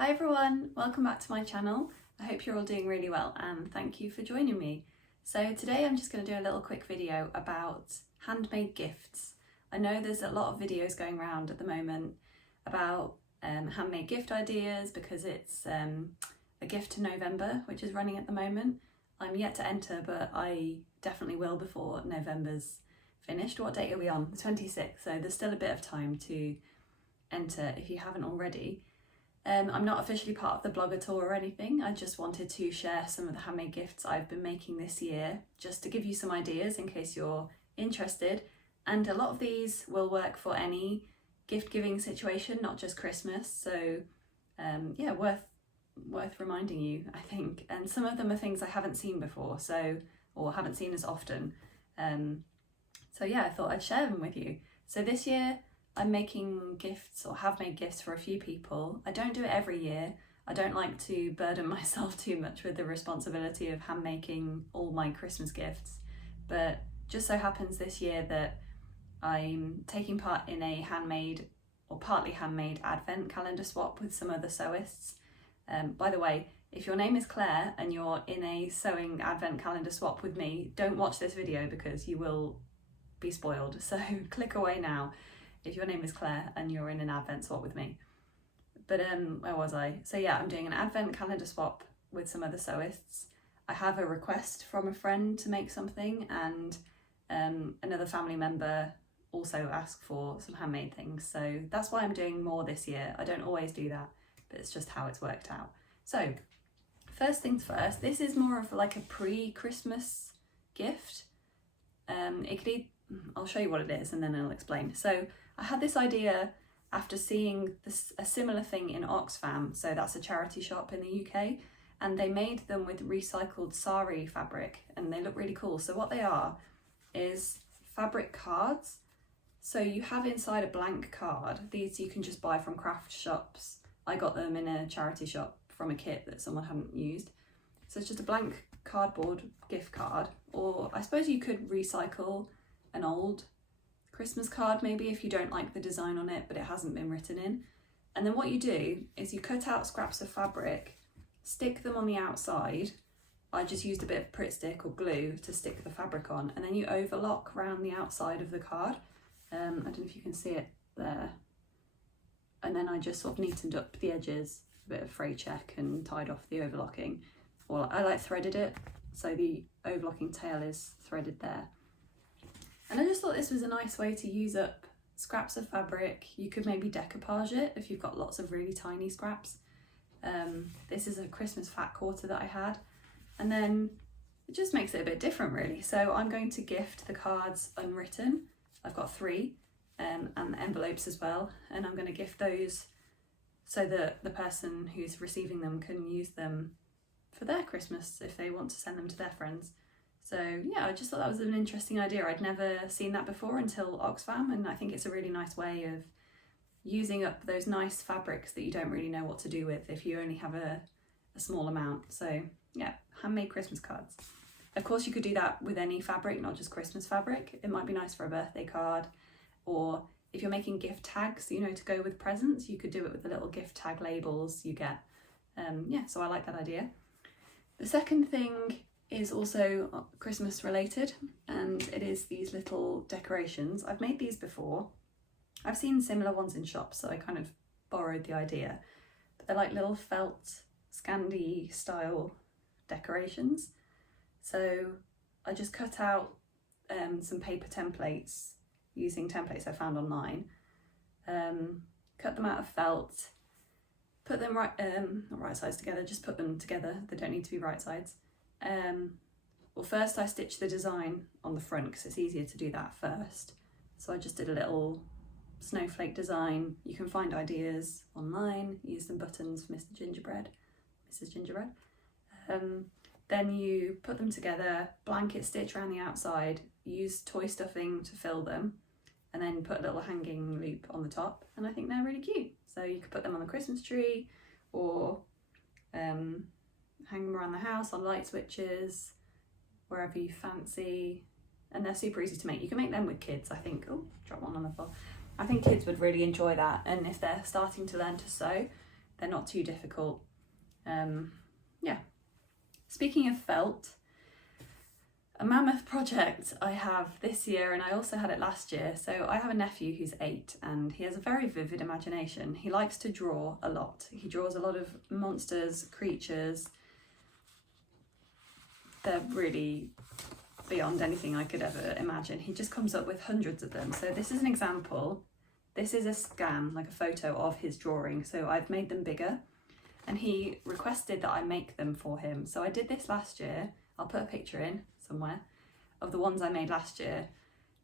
Hi everyone, welcome back to my channel. I hope you're all doing really well and thank you for joining me. So today I'm just going to do a little quick video about handmade gifts. I know there's a lot of videos going around at the moment about handmade gift ideas because it's a gift to November which is running at the moment. I'm yet to enter, but I definitely will before November's finished. What date are we on? The 26th, so there's still a bit of time to enter if you haven't already. I'm not officially part of the blogger tour or anything. I just wanted to share some of the handmade gifts I've been making this year, just to give you some ideas in case you're interested. And a lot of these will work for any gift giving situation, not just Christmas. So yeah, worth reminding you, I think. And some of them are things I haven't seen before, or haven't seen as often. So yeah, I thought I'd share them with you. So this year I'm making gifts, or have made gifts for a few people. I don't do it every year. I don't like to burden myself too much with the responsibility of hand making all my Christmas gifts, but just so happens this year that I'm taking part in a handmade or partly handmade advent calendar swap with some other sewists. By the way, if your name is Claire and you're in a sewing advent calendar swap with me, don't watch this video because you will be spoiled. So click away now if your name is Claire and you're in an advent swap with me. But where was I? So yeah, I'm doing an advent calendar swap with some other sewists. I have a request from a friend to make something, and another family member also asked for some handmade things. So that's why I'm doing more this year. I don't always do that, but it's just how it's worked out. So first things first, this is more of like a pre-Christmas gift. I'll show you what it is and then I'll explain. So I had this idea after seeing a similar thing in Oxfam. So that's a charity shop in the UK, and they made them with recycled sari fabric and they look really cool. So what they are is fabric cards. So you have inside a blank card. These you can just buy from craft shops. I got them in a charity shop from a kit that someone hadn't used. So it's just a blank cardboard gift card, or I suppose you could recycle an old Christmas card maybe if you don't like the design on it but it hasn't been written in. And then what you do is you cut out scraps of fabric, stick them on the outside. I just used a bit of Pritt stick or glue to stick the fabric on, and then you overlock around the outside of the card. I don't know if you can see it there. And then I just sort of neatened up the edges, a bit of fray check, and tied off the overlocking. Well, I like threaded it, so the overlocking tail is threaded there. And I just thought this was a nice way to use up scraps of fabric. You could maybe decoupage it if you've got lots of really tiny scraps. This is a Christmas fat quarter that I had. And then it just makes it a bit different really. So I'm going to gift the cards unwritten. I've got 3, and the envelopes as well. And I'm going to gift those so that the person who's receiving them can use them for their Christmas if they want to send them to their friends. So yeah, I just thought that was an interesting idea. I'd never seen that before until Oxfam, and I think it's a really nice way of using up those nice fabrics that you don't really know what to do with if you only have a small amount. So yeah, handmade Christmas cards. Of course you could do that with any fabric, not just Christmas fabric. It might be nice for a birthday card, or if you're making gift tags, you know, to go with presents, you could do it with the little gift tag labels you get. Yeah, so I like that idea. The second thing is also Christmas related, and it is these little decorations. I've made these before. I've seen similar ones in shops, so I kind of borrowed the idea. But they're like little felt Scandi style decorations. So I just cut out some paper templates using templates I found online. Cut them out of felt, put them not right sides together, just put them together. They don't need to be right sides. Well, first I stitched the design on the front because it's easier to do that first. So I just did a little snowflake design. You can find ideas online, use some buttons for Mrs. Gingerbread. Then you put them together, blanket stitch around the outside, use toy stuffing to fill them, and then put a little hanging loop on the top, and I think they're really cute. So you could put them on the Christmas tree, or hang them around the house on light switches, wherever you fancy, and they're super easy to make. You can make them with kids, I think. Oh, drop one on the floor. I think kids would really enjoy that, and if they're starting to learn to sew, they're not too difficult. Yeah. Speaking of felt, a mammoth project I have this year, and I also had it last year. So I have a nephew who's 8 and he has a very vivid imagination. He likes to draw a lot. He draws a lot of monsters, creatures. They're really beyond anything I could ever imagine. He just comes up with hundreds of them. So this is an example. This is a scan, like a photo of his drawing. So I've made them bigger and he requested that I make them for him. So I did this last year. I'll put a picture in somewhere of the ones I made last year.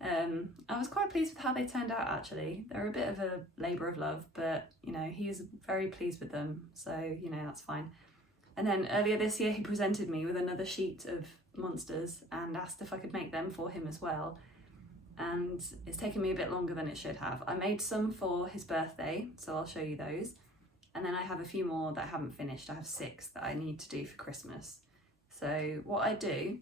I was quite pleased with how they turned out actually. They're a bit of a labour of love, but you know, he was very pleased with them. So, you know, that's fine. And then earlier this year, he presented me with another sheet of monsters and asked if I could make them for him as well. And it's taken me a bit longer than it should have. I made some for his birthday, so I'll show you those. And then I have a few more that I haven't finished. I have 6 that I need to do for Christmas. So what I do,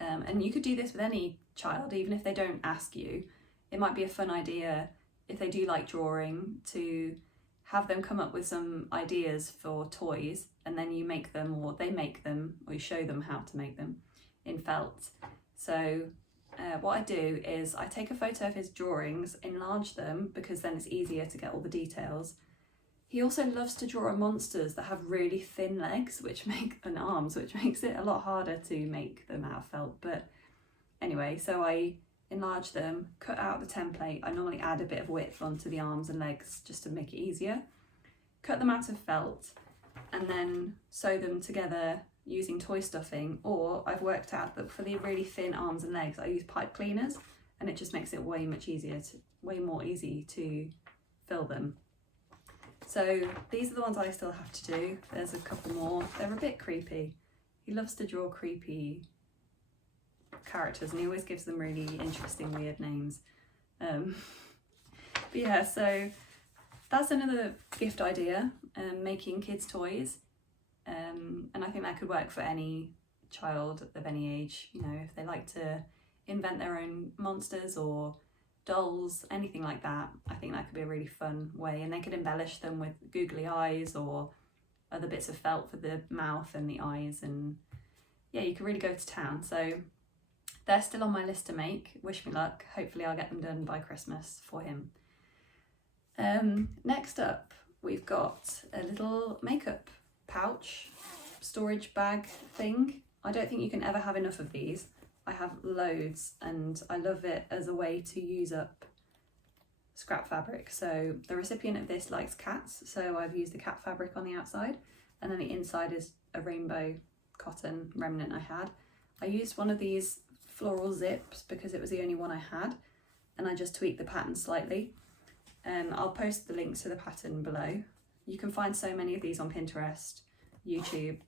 and you could do this with any child, even if they don't ask you, it might be a fun idea if they do like drawing to have them come up with some ideas for toys, and then you make them, or they make them, or you show them how to make them in felt. So what I do is I take a photo of his drawings, enlarge them, because then it's easier to get all the details. He also loves to draw monsters that have really thin legs, and arms, which makes it a lot harder to make them out of felt. But anyway, so I enlarge them, cut out the template. I normally add a bit of width onto the arms and legs just to make it easier. Cut them out of felt and then sew them together using toy stuffing, or I've worked out that for the really thin arms and legs I use pipe cleaners, and it just makes it way more easy to fill them. So these are the ones I still have to do. There's a couple more. They're a bit creepy. He loves to draw creepy characters and he always gives them really interesting, weird names. But yeah, so that's another gift idea, making kids' toys. And I think that could work for any child of any age, you know, if they like to invent their own monsters or dolls, anything like that. I think that could be a really fun way, and they could embellish them with googly eyes or other bits of felt for the mouth and the eyes, and yeah, you can really go to town. So they're still on my list to make. Wish me luck. Hopefully I'll get them done by Christmas for him. Next up, we've got a little makeup pouch, storage bag thing. I don't think you can ever have enough of these. I have loads and I love it as a way to use up scrap fabric. So the recipient of this likes cats, so I've used the cat fabric on the outside, and then the inside is a rainbow cotton remnant I had. I used one of these floral zips because it was the only one I had, and I just tweaked the pattern slightly. I'll post the links to the pattern below. You can find so many of these on Pinterest, YouTube.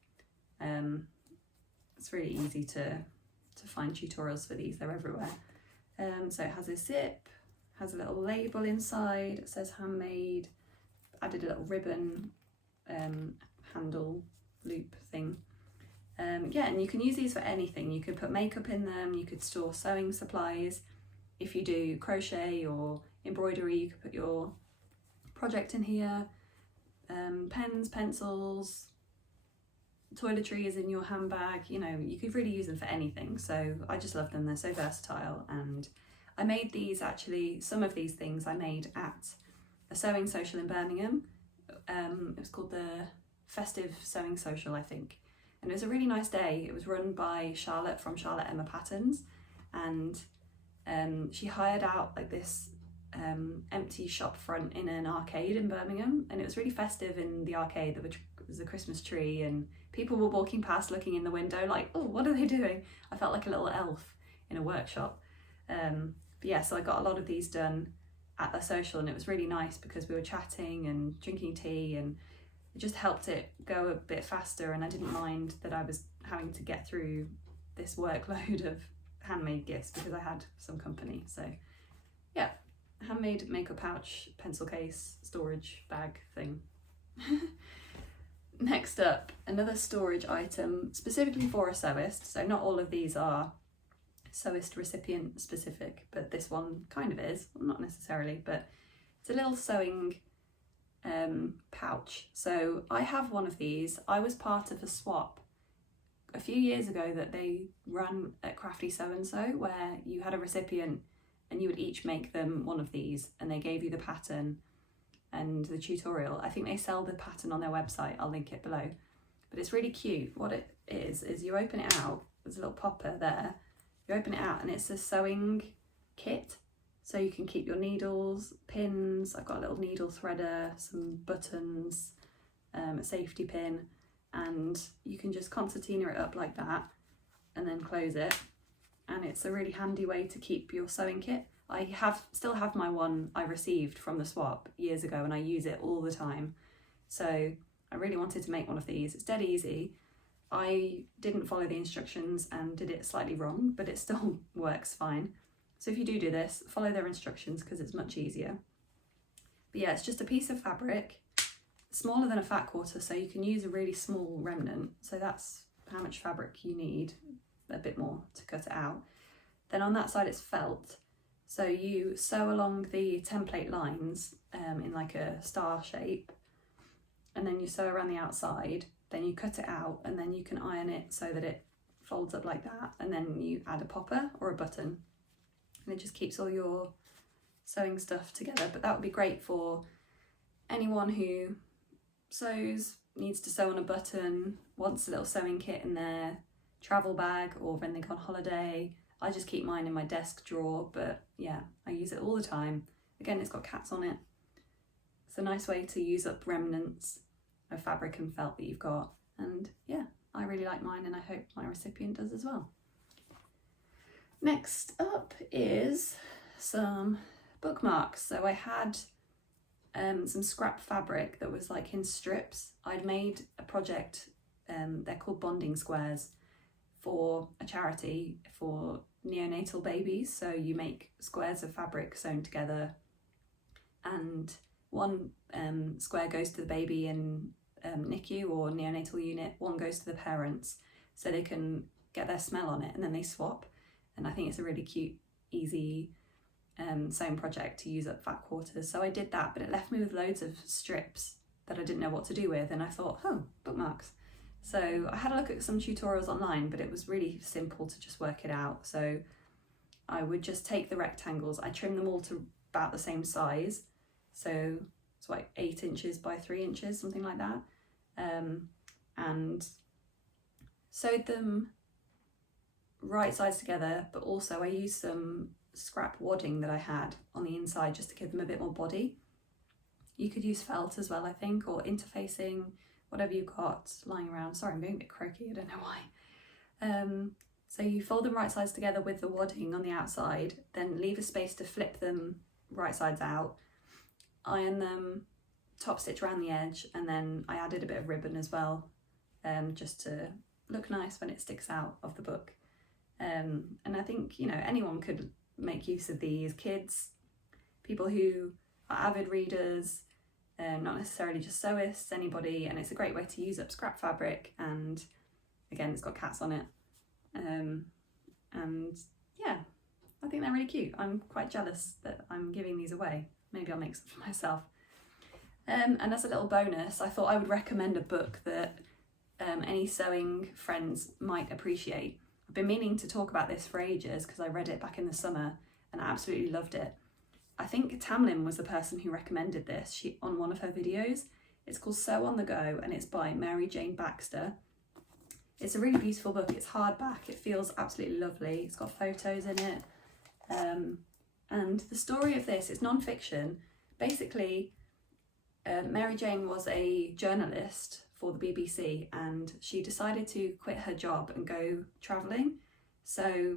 It's really easy to find tutorials for these, they're everywhere. So it has a zip, has a little label inside, it says handmade, added a little ribbon handle loop thing. Yeah, and you can use these for anything. You could put makeup in them, you could store sewing supplies. If you do crochet or embroidery, you could put your project in here. Pens, pencils, toiletries in your handbag, you know, you could really use them for anything. So I just love them, they're so versatile. And I made these actually, some of these things I made at a sewing social in Birmingham. It was called the Festive Sewing Social, I think. And it was a really nice day. It was run by Charlotte from Charlotte Emma Patterns, and she hired out like this empty shop front in an arcade in Birmingham, and it was really festive in the arcade. There was a Christmas tree and people were walking past looking in the window like, oh, what are they doing? I felt like a little elf in a workshop. But yeah, so I got a lot of these done at the social, and it was really nice because we were chatting and drinking tea, and it just helped it go a bit faster, and I didn't mind that I was having to get through this workload of handmade gifts because I had some company. So yeah, handmade makeup pouch, pencil case, storage bag thing. Next up, another storage item specifically for a sewist. So not all of these are sewist recipient specific, but this one kind of is, well, not necessarily, but it's a little sewing pouch. So I have one of these. I was part of a swap a few years ago that they ran at Crafty Sew where you had a recipient and you would each make them one of these and they gave you the pattern and the tutorial. I think they sell the pattern on their website, I'll link it below. But it's really cute. What it is you open it out, there's a little popper there, you open it out and it's a sewing kit. So you can keep your needles, pins, I've got a little needle threader, some buttons, a safety pin, and you can just concertina it up like that and then close it. And it's a really handy way to keep your sewing kit. I still have my one I received from the swap years ago and I use it all the time. So I really wanted to make one of these. It's dead easy. I didn't follow the instructions and did it slightly wrong, but it still works fine. So if you do this, follow their instructions because it's much easier. But yeah, it's just a piece of fabric, smaller than a fat quarter, so you can use a really small remnant. So that's how much fabric you need, a bit more to cut it out. Then on that side it's felt. So you sew along the template lines in like a star shape, and then you sew around the outside, then you cut it out and then you can iron it so that it folds up like that, and then you add a popper or a button. And it just keeps all your sewing stuff together. But that would be great for anyone who sews, needs to sew on a button, wants a little sewing kit in their travel bag or when they go on holiday. I just keep mine in my desk drawer, but yeah, I use it all the time. Again, it's got cats on it. It's a nice way to use up remnants of fabric and felt that you've got. And yeah, I really like mine and I hope my recipient does as well. Next up is some bookmarks. So I had some scrap fabric that was like in strips. I'd made a project, they're called bonding squares, for a charity for neonatal babies. So you make squares of fabric sewn together and one square goes to the baby in NICU or neonatal unit, one goes to the parents so they can get their smell on it and then they swap. And I think it's a really cute, easy sewn project to use up fat quarters. So I did that, but it left me with loads of strips that I didn't know what to do with. And I thought, oh, bookmarks. So I had a look at some tutorials online, but it was really simple to just work it out. So I would just take the rectangles, I trim them all to about the same size. So it's like 8 inches by 3 inches, something like that. And sewed them right sides together, but also I used some scrap wadding that I had on the inside just to give them a bit more body. You could use felt as well, I think, or interfacing, whatever you've got lying around. Sorry, I'm being a bit croaky, I don't know why. So you fold them right sides together with the wadding on the outside, then leave a space to flip them right sides out, iron them, top stitch around the edge, and then I added a bit of ribbon as well, just to look nice when it sticks out of the book. And I think, you know, anyone could make use of these, kids, people who are avid readers, not necessarily just sewists, anybody, and it's a great way to use up scrap fabric, and again, it's got cats on it. And yeah, I think they're really cute. I'm quite jealous that I'm giving these away. Maybe I'll make some for myself. And as a little bonus, I thought I would recommend a book that any sewing friends might appreciate. I've been meaning to talk about this for ages because I read it back in the summer and I absolutely loved it. I think Tamlin was the person who recommended this on one of her videos. It's called Sew on the Go and it's by Mary-Jane Baxter. It's a really beautiful book. It's hardback. It feels absolutely lovely. It's got photos in it. And the story of this, it's non-fiction. Basically, Mary-Jane was a journalist for the BBC and she decided to quit her job and go travelling. So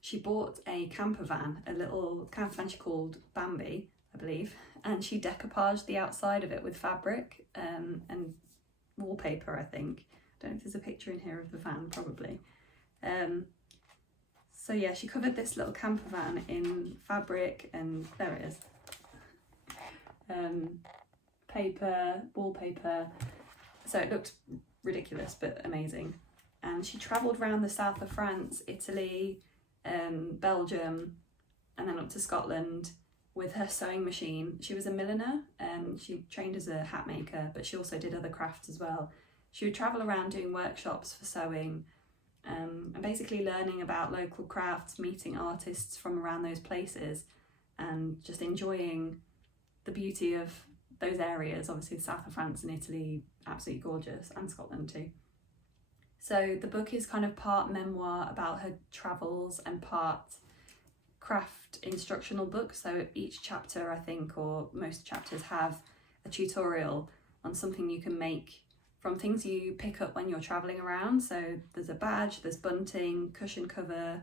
she bought a camper van, a little camper van she called Bambi, I believe, and she decoupaged the outside of it with fabric and wallpaper, I think. I don't know if there's a picture in here of the van, probably. So yeah, she covered this little camper van in fabric and there it is. Paper, wallpaper. So it looked ridiculous but amazing. And she travelled around the south of France, Italy, Belgium, and then up to Scotland. with her sewing machine. She was a milliner and she trained as a hat maker, but she also did other crafts as well. She would travel around doing workshops for sewing, and basically learning about local crafts, meeting artists from around those places, and just enjoying the beauty of those areas. Obviously the south of France and Italy, absolutely gorgeous, and Scotland too. So the book is kind of part memoir about her travels and part craft instructional book. So each chapter, I think, or most chapters, have a tutorial on something you can make from things you pick up when you're traveling around. So there's a badge, there's bunting, cushion cover,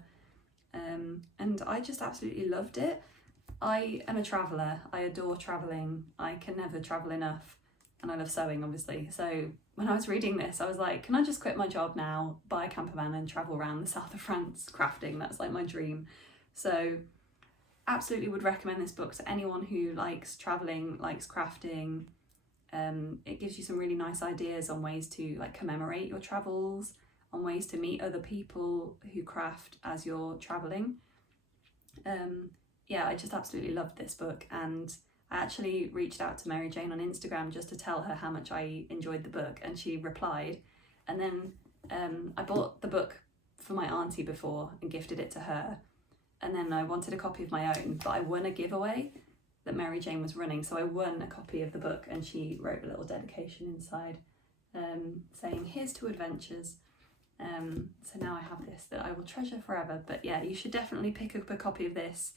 and I just absolutely loved it. I am a traveller, I adore travelling, I can never travel enough, and I love sewing obviously. So when I was reading this, I was like, can I just quit my job now, buy a camper van and travel around the south of France crafting? That's like my dream. So absolutely would recommend this book to anyone who likes travelling, likes crafting. It gives you some really nice ideas on ways to like commemorate your travels, on ways to meet other people who craft as you're travelling. Yeah, I just absolutely loved this book, and I actually reached out to Mary-Jane on Instagram just to tell her how much I enjoyed the book, and she replied. And then I bought the book for my auntie before and gifted it to her, and then I wanted a copy of my own, but I won a giveaway that Mary-Jane was running, so I won a copy of the book, and she wrote a little dedication inside saying, here's to adventures. So now I have this that I will treasure forever. But yeah, you should definitely pick up a copy of this,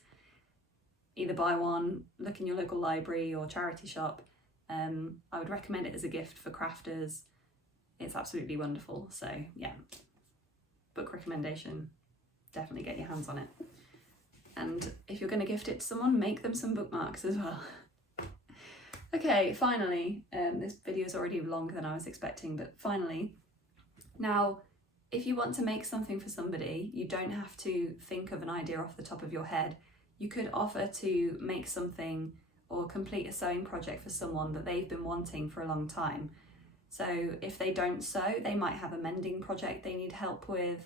either buy one, look in your local library or charity shop. I would recommend it as a gift for crafters. It's absolutely wonderful. So yeah, book recommendation, definitely get your hands on it. And if you're going to gift it to someone, make them some bookmarks as well. Okay, finally, this video is already longer than I was expecting, but finally, now if you want to make something for somebody, you don't have to think of an idea off the top of your head. You could offer to make something or complete a sewing project for someone that they've been wanting for a long time. So if they don't sew, they might have a mending project they need help with.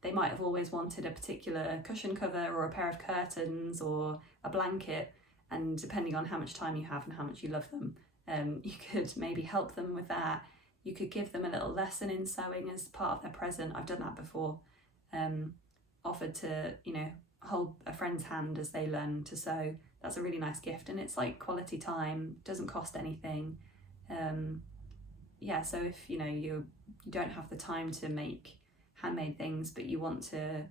They might have always wanted a particular cushion cover or a pair of curtains or a blanket, and depending on how much time you have and how much you love them, you could maybe help them with that. You could give them a little lesson in sewing as part of their present. I've done that before. Offered to, hold a friend's hand as they learn to sew. That's a really nice gift, and it's like quality time, doesn't cost anything. Yeah, so if you don't have the time to make handmade things, but you want to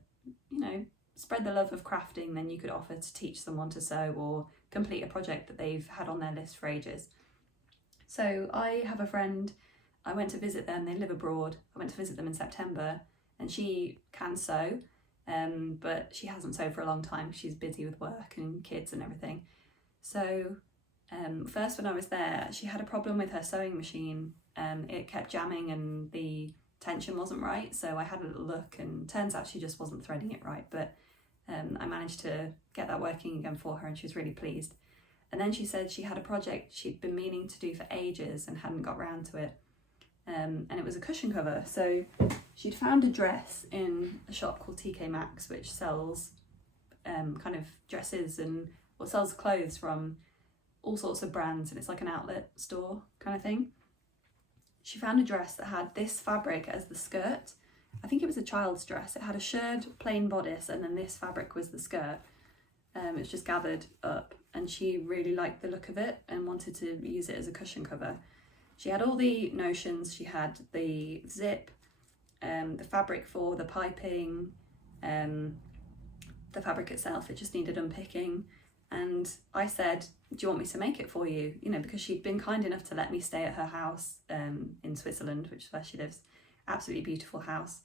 spread the love of crafting, then you could offer to teach someone to sew or complete a project that they've had on their list for ages. So I have a friend, I went to visit them, they live abroad. I went to visit them in September, and she can sew, but she hasn't sewed for a long time. She's busy with work and kids and everything. So first when I was there, she had a problem with her sewing machine. It kept jamming and the tension wasn't right, so I had a little look, and turns out she just wasn't threading it right, but I managed to get that working again for her, and she was really pleased. And then she said she had a project she'd been meaning to do for ages and hadn't got round to it, and it was a cushion cover. So she'd found a dress in a shop called TK Maxx, which sells kind of dresses and sells clothes from all sorts of brands, and it's like an outlet store kind of thing. She found a dress that had this fabric as the skirt. I think it was a child's dress. It had a shirred plain bodice, and then this fabric was the skirt. It's just gathered up, and she really liked the look of it and wanted to use it as a cushion cover. She had all the notions. She had the zip, the fabric for the piping, the fabric itself. It just needed unpicking. And I said, do you want me to make it for you? Because she'd been kind enough to let me stay at her house in Switzerland, which is where she lives. Absolutely beautiful house.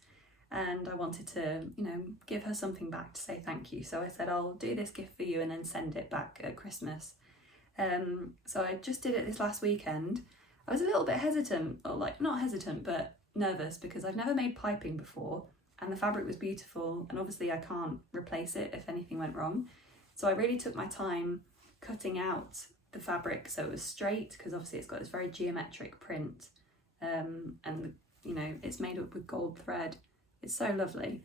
And I wanted to, give her something back to say thank you. So I said, I'll do this gift for you and then send it back at Christmas. So I just did it this last weekend. I was a little bit hesitant, or not hesitant, but nervous, because I've never made piping before, and the fabric was beautiful, and obviously I can't replace it if anything went wrong. So I really took my time cutting out the fabric so it was straight, because obviously it's got this very geometric print, and it's made up with gold thread. It's so lovely.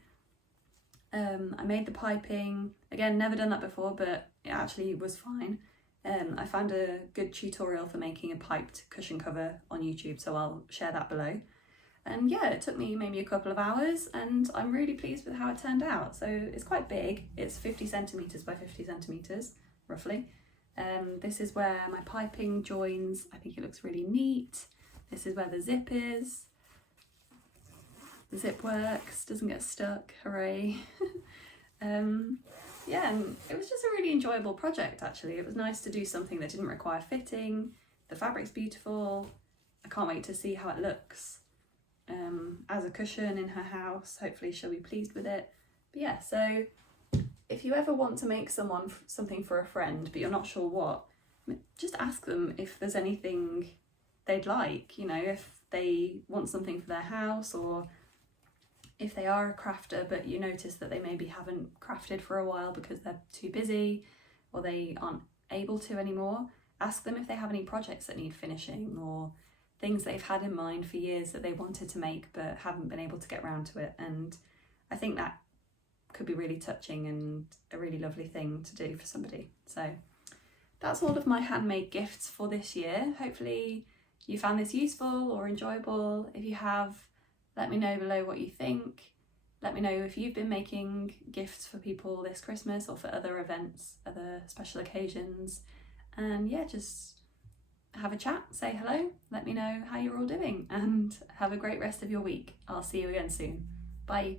I made the piping. Again, never done that before, but it actually was fine. I found a good tutorial for making a piped cushion cover on YouTube, so I'll share that below. And yeah, it took me maybe a couple of hours, and I'm really pleased with how it turned out. So it's quite big. It's 50 centimetres by 50 centimetres, roughly. This is where my piping joins. I think it looks really neat. This is where the zip is. The zip works, doesn't get stuck, hooray. Yeah, and it was just a really enjoyable project actually. It was nice to do something that didn't require fitting. The fabric's beautiful. I can't wait to see how it looks as a cushion in her house. Hopefully she'll be pleased with it. But yeah, so if you ever want to make someone something for a friend but you're not sure what, just ask them if there's anything they'd like, you know, if they want something for their house, or if they are a crafter but you notice that they maybe haven't crafted for a while because they're too busy or they aren't able to anymore. Ask them if they have any projects that need finishing, or things they've had in mind for years that they wanted to make but haven't been able to get around to it. And I think that could be really touching and a really lovely thing to do for somebody. So that's all of my handmade gifts for this year. Hopefully you found this useful or enjoyable. If you have, let me know below what you think. Let me know if you've been making gifts for people this Christmas or for other events, other special occasions. And yeah, just have a chat, say hello, let me know how you're all doing, and have a great rest of your week. I'll see you again soon. Bye.